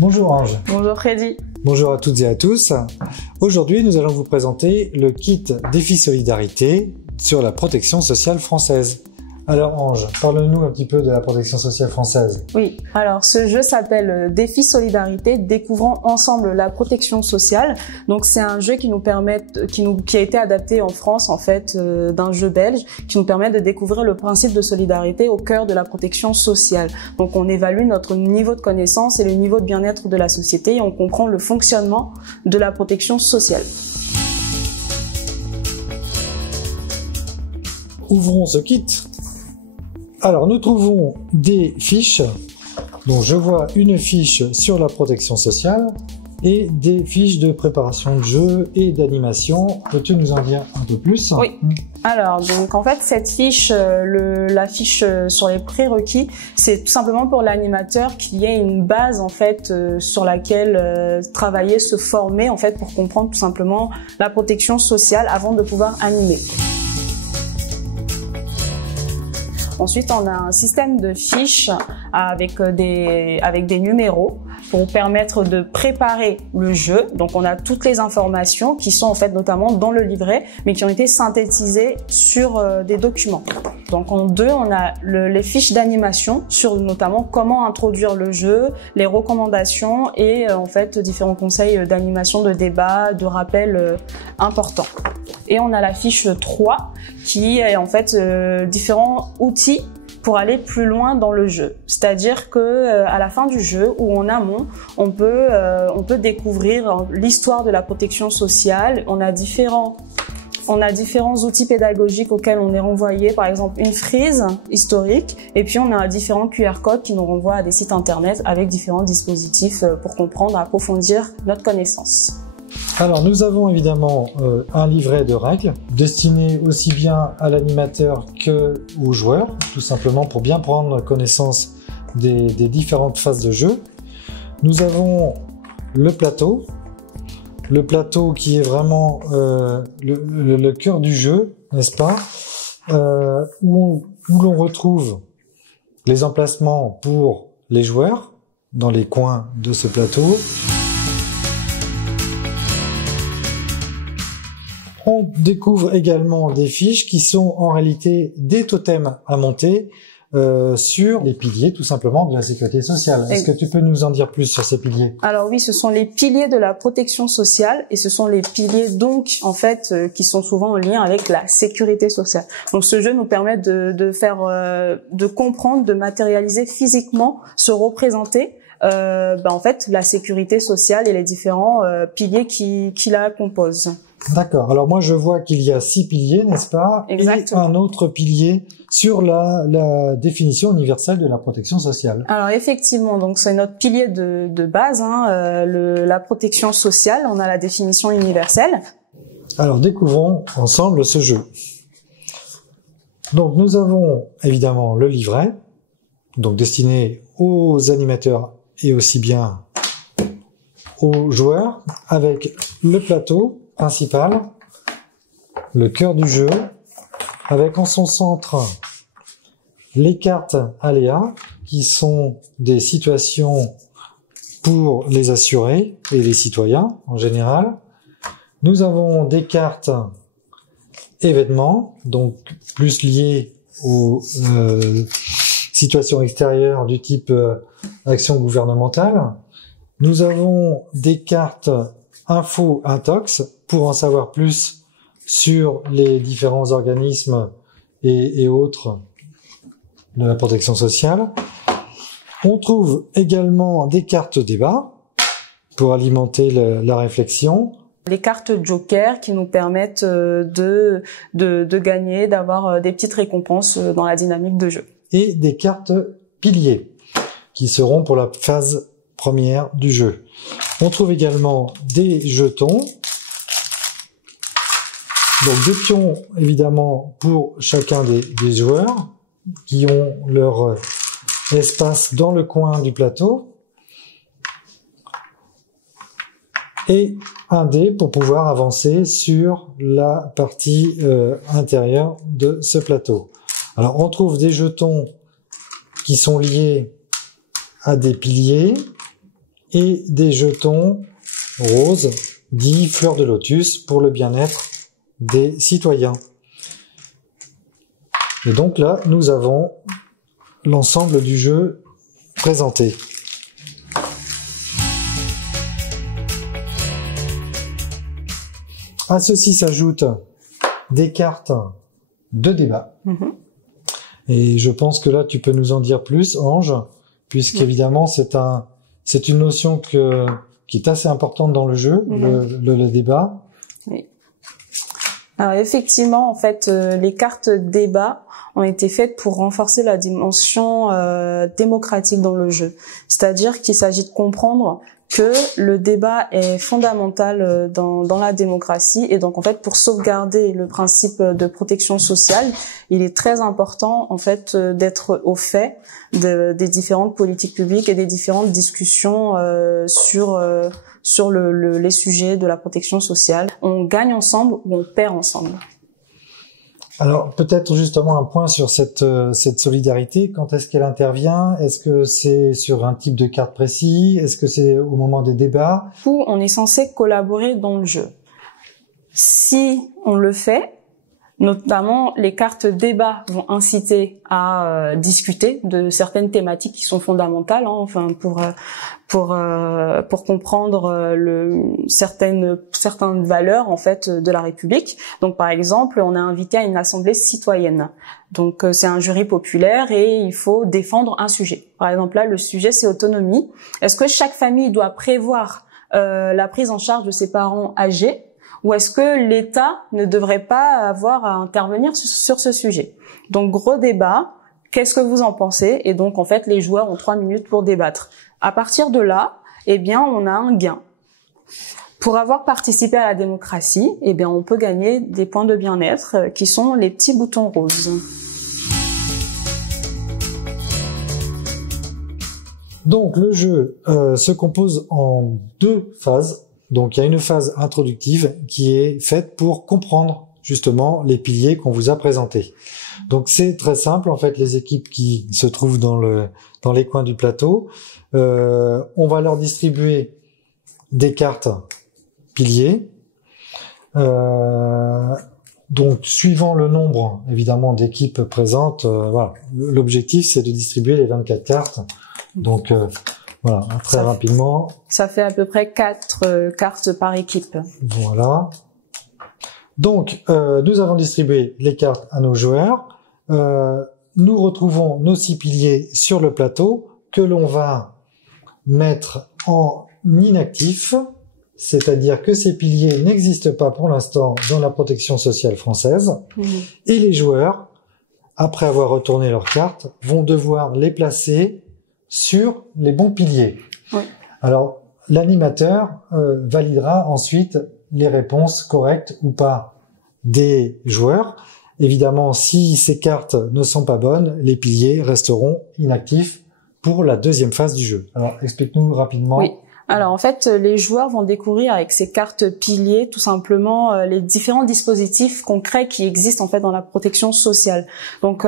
Bonjour Ange. Bonjour Freddy. Bonjour à toutes et à tous. Aujourd'hui, nous allons vous présenter le kit Défi Solidarité sur la protection sociale française. Alors Ange, parle-nous un petit peu de la protection sociale française. Oui, alors ce jeu s'appelle Défi Solidarité, découvrons ensemble la protection sociale. Donc c'est un jeu qui a été adapté en France en fait d'un jeu belge qui nous permet de découvrir le principe de solidarité au cœur de la protection sociale. Donc on évalue notre niveau de connaissance et le niveau de bien-être de la société et on comprend le fonctionnement de la protection sociale. Ouvrons ce kit. Alors, nous trouvons des fiches. Donc, je vois une fiche sur la protection sociale et des fiches de préparation de jeu et d'animation. Peux-tu nous en dire un peu plus? Oui. Alors, donc en fait, cette fiche, la fiche sur les prérequis, c'est tout simplement pour l'animateur qu'il y ait une base en fait sur laquelle travailler, se former en fait pour comprendre tout simplement la protection sociale avant de pouvoir animer. Ensuite, on a un système de fiches avec des numéros pour permettre de préparer le jeu. Donc, on a toutes les informations qui sont en fait notamment dans le livret, mais qui ont été synthétisées sur des documents. Donc, en deux, on a les fiches d'animation sur notamment comment introduire le jeu, les recommandations et en fait différents conseils d'animation, de débat, de rappel importants. Et on a la fiche 3 qui est en fait différents outils pour aller plus loin dans le jeu. C'est-à-dire que à la fin du jeu ou en amont, on peut découvrir l'histoire de la protection sociale. On a différents outils pédagogiques auxquels on est renvoyé, par exemple une frise historique, et puis on a différents QR codes qui nous renvoient à des sites internet avec différents dispositifs pour comprendre, approfondir notre connaissance. Alors, nous avons évidemment un livret de règles destiné aussi bien à l'animateur qu'aux joueurs, tout simplement pour bien prendre connaissance des différentes phases de jeu. Nous avons le plateau qui est vraiment le cœur du jeu, n'est-ce pas, où l'on retrouve les emplacements pour les joueurs dans les coins de ce plateau. On découvre également des fiches qui sont en réalité des totems à monter sur les piliers tout simplement de la sécurité sociale. Est-ce que tu peux nous en dire plus sur ces piliers? Alors oui, ce sont les piliers de la protection sociale et ce sont les piliers donc en fait qui sont souvent en lien avec la sécurité sociale. Donc ce jeu nous permet de comprendre, de matérialiser physiquement, se représenter en fait la sécurité sociale et les différents piliers qui la composent. D'accord. Alors moi je vois qu'il y a 6 piliers, n'est-ce pas? Exactement. Et un autre pilier sur la définition universelle de la protection sociale. Alors effectivement, donc c'est notre pilier de base, la protection sociale. On a la définition universelle. Alors découvrons ensemble ce jeu. Donc nous avons évidemment le livret, donc destiné aux animateurs et aussi bien aux joueurs, avec le plateau principal, le cœur du jeu, avec en son centre les cartes aléas, qui sont des situations pour les assurés et les citoyens en général. Nous avons des cartes événements, donc plus liées aux situations extérieures du type action gouvernementale. Nous avons des cartes info intox pour en savoir plus sur les différents organismes et autres de la protection sociale. On trouve également des cartes débat pour alimenter la réflexion. Les cartes Joker qui nous permettent de gagner, d'avoir des petites récompenses dans la dynamique de jeu. Et des cartes piliers qui seront pour la phase première du jeu. On trouve également des jetons. Donc des pions évidemment pour chacun des joueurs qui ont leur espace dans le coin du plateau. Et un dé pour pouvoir avancer sur la partie intérieure de ce plateau. Alors on trouve des jetons qui sont liés à des piliers et des jetons roses dits fleurs de lotus pour le bien-être des citoyens. Et donc là, nous avons l'ensemble du jeu présenté. À ceci s'ajoutent des cartes de débat. Et je pense que là, tu peux nous en dire plus, Ange, puisqu'évidemment, c'est une notion qui est assez importante dans le jeu, le débat. Oui. Alors effectivement, en fait, les cartes débat ont été faites pour renforcer la dimension démocratique dans le jeu. C'est-à-dire qu'il s'agit de comprendre que le débat est fondamental dans la démocratie, et donc en fait pour sauvegarder le principe de protection sociale, il est très important en fait d'être au fait des différentes politiques publiques et des différentes discussions sur les sujets de la protection sociale. On gagne ensemble ou on perd ensemble. Alors peut-être justement un point sur cette solidarité. Quand est-ce qu'elle intervient? Est-ce que c'est sur un type de carte précis? Est-ce que c'est au moment des débats? On est censé collaborer dans le jeu. Si on le fait, notamment les cartes débat vont inciter à discuter de certaines thématiques qui sont fondamentales, hein, enfin pour comprendre certaines valeurs en fait de la République. Donc par exemple, on est invité à une assemblée citoyenne. Donc c'est un jury populaire et il faut défendre un sujet. Par exemple là, le sujet c'est autonomie. Est-ce que chaque famille doit prévoir la prise en charge de ses parents âgés, ou est-ce que l'État ne devrait pas avoir à intervenir sur ce sujet? Donc gros débat, qu'est-ce que vous en pensez? Et donc en fait les joueurs ont 3 minutes pour débattre. À partir de là, eh bien on a un gain. Pour avoir participé à la démocratie, eh bien on peut gagner des points de bien-être qui sont les petits boutons roses. Donc le jeu se compose en 2 phases. Donc il y a une phase introductive qui est faite pour comprendre justement les piliers qu'on vous a présentés. Donc c'est très simple en fait, les équipes qui se trouvent dans les coins du plateau, on va leur distribuer des cartes piliers. Donc suivant le nombre évidemment d'équipes présentes, voilà, l'objectif c'est de distribuer les 24 cartes. Donc voilà, très rapidement. Ça fait à peu près 4 cartes par équipe. Voilà. Donc, nous avons distribué les cartes à nos joueurs. Nous retrouvons nos 6 piliers sur le plateau que l'on va mettre en inactif, c'est-à-dire que ces piliers n'existent pas pour l'instant dans la protection sociale française. Et les joueurs, après avoir retourné leurs cartes, vont devoir les placer sur les bons piliers. Oui. Alors, l'animateur validera ensuite les réponses correctes ou pas des joueurs. Évidemment, si ces cartes ne sont pas bonnes, les piliers resteront inactifs pour la 2e phase du jeu. Alors, explique-nous rapidement. Oui. Alors en fait, les joueurs vont découvrir avec ces cartes piliers tout simplement les différents dispositifs concrets qui existent en fait dans la protection sociale. Donc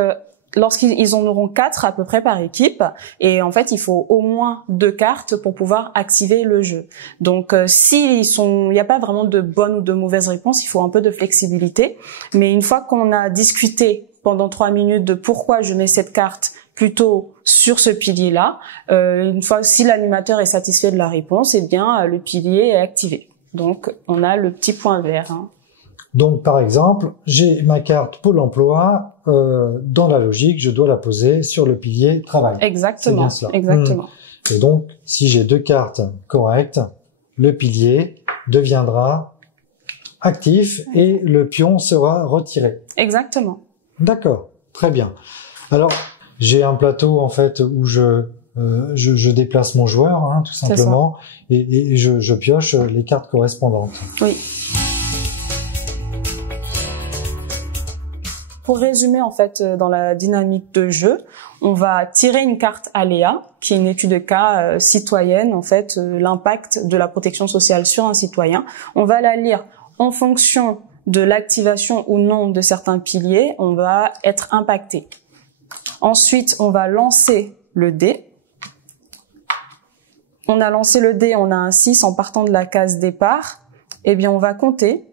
lorsqu'ils en auront 4 à peu près par équipe, et en fait il faut au moins 2 cartes pour pouvoir activer le jeu. Donc il n'y a pas vraiment de bonne ou de mauvaise réponse, il faut un peu de flexibilité. Mais une fois qu'on a discuté pendant 3 minutes de pourquoi je mets cette carte plutôt sur ce pilier-là, une fois si l'animateur est satisfait de la réponse, eh bien le pilier est activé. Donc on a le petit point vert. Hein. Donc, par exemple, j'ai ma carte Pôle emploi, dans la logique, je dois la poser sur le pilier travail. Exactement. C'est bien cela. Exactement. Et donc, si j'ai 2 cartes correctes, le pilier deviendra actif et le pion sera retiré. Exactement. D'accord. Très bien. Alors, j'ai un plateau, en fait, où je déplace mon joueur, hein, tout simplement, et je pioche les cartes correspondantes. Oui. Pour résumer, en fait, dans la dynamique de jeu, on va tirer une carte aléa, qui est une étude de cas citoyenne, en fait, l'impact de la protection sociale sur un citoyen. On va la lire en fonction de l'activation ou non de certains piliers, on va être impacté. Ensuite, on va lancer le dé. on a lancé le dé, on a un 6 en partant de la case départ, eh bien on va compter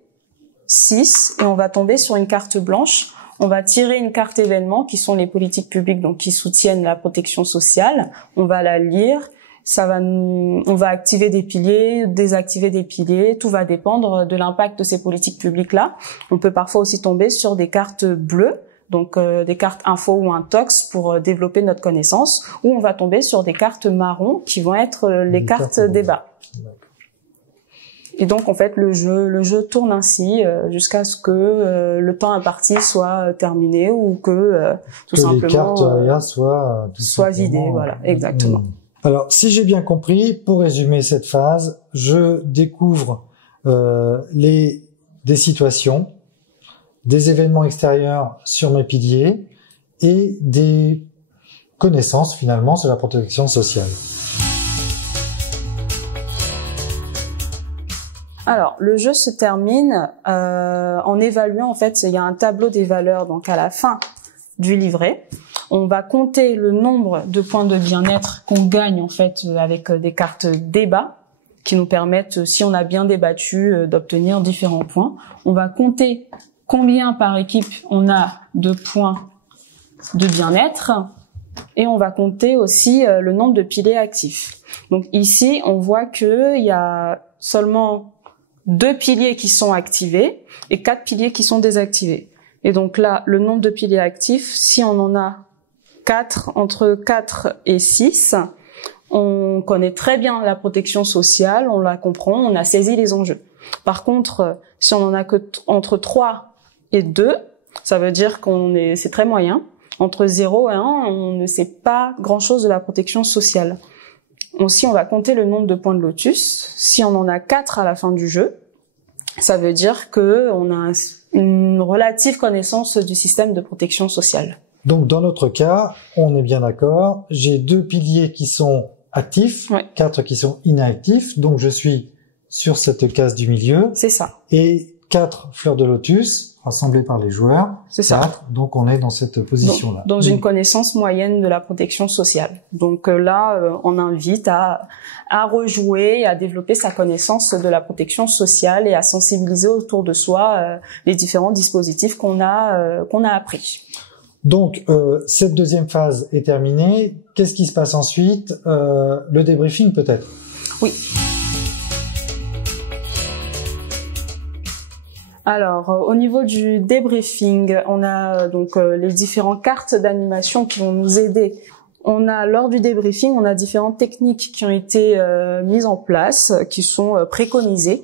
6 et on va tomber sur une carte blanche. On va tirer une carte événement qui sont les politiques publiques donc qui soutiennent la protection sociale. On va la lire, on va activer des piliers, désactiver des piliers, tout va dépendre de l'impact de ces politiques publiques-là. On peut parfois aussi tomber sur des cartes bleues, donc des cartes info ou intox pour développer notre connaissance, ou on va tomber sur des cartes marron qui vont être les cartes débat. Et donc en fait le jeu tourne ainsi jusqu'à ce que le temps imparti soit terminé ou que tout simplement les cartes soient vidées, voilà, exactement. Alors si j'ai bien compris, pour résumer cette phase, je découvre des situations, des événements extérieurs sur mes piliers et des connaissances finalement sur la protection sociale. Alors, le jeu se termine en évaluant, en fait, il y a un tableau des valeurs, donc à la fin du livret. On va compter le nombre de points de bien-être qu'on gagne, en fait, avec des cartes débat, qui nous permettent, si on a bien débattu, d'obtenir différents points. On va compter combien par équipe on a de points de bien-être, et on va compter aussi le nombre de piliers actifs. Donc ici, on voit qu'il y a seulement 2 piliers qui sont activés et 4 piliers qui sont désactivés. Et donc là, le nombre de piliers actifs, si on en a 4, entre 4 et 6, on connaît très bien la protection sociale, on la comprend, on a saisi les enjeux. Par contre, si on en a que entre 3 et 2, ça veut dire c'est très moyen. Entre 0 et 1, on ne sait pas grand-chose de la protection sociale. Aussi, on va compter le nombre de points de lotus. Si on en a 4 à la fin du jeu, ça veut dire que on a une relative connaissance du système de protection sociale. Donc, dans notre cas, on est bien d'accord. J'ai 2 piliers qui sont actifs, ouais. 4 qui sont inactifs. Donc, je suis sur cette case du milieu. C'est ça. Et 4 fleurs de lotus rassemblées par les joueurs. C'est ça. 4, donc on est dans cette position-là. Dans une connaissance moyenne de la protection sociale. Donc là, on invite à rejouer, à développer sa connaissance de la protection sociale et à sensibiliser autour de soi les différents dispositifs qu'on a appris. Donc, cette deuxième phase est terminée. Qu'est-ce qui se passe ensuite? Le débriefing peut-être? Oui. Alors, au niveau du débriefing, on a donc les différentes cartes d'animation qui vont nous aider. Lors du débriefing, on a différentes techniques qui ont été mises en place, qui sont préconisées.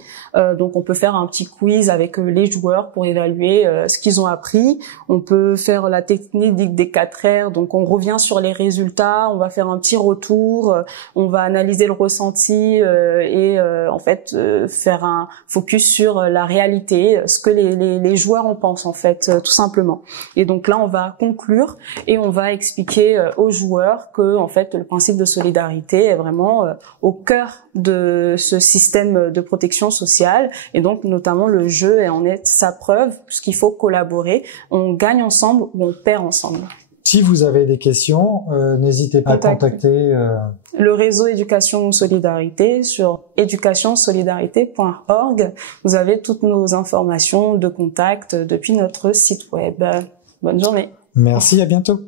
Donc, on peut faire un petit quiz avec les joueurs pour évaluer ce qu'ils ont appris. On peut faire la technique des 4 R. Donc, on revient sur les résultats, on va faire un petit retour, on va analyser le ressenti et en fait faire un focus sur la réalité, ce que les joueurs en pensent en fait, tout simplement. Et donc là, on va conclure et on va expliquer aux joueurs que en fait le principe de solidarité est vraiment au cœur de ce système de protection sociale et donc notamment le jeu en est sa preuve puisqu'il faut collaborer, on gagne ensemble ou on perd ensemble. Si vous avez des questions, n'hésitez pas à contacter le réseau Éducation Solidarité sur educationsolidarité.org. Vous avez toutes nos informations de contact depuis notre site web. Bonne journée. Merci, à bientôt.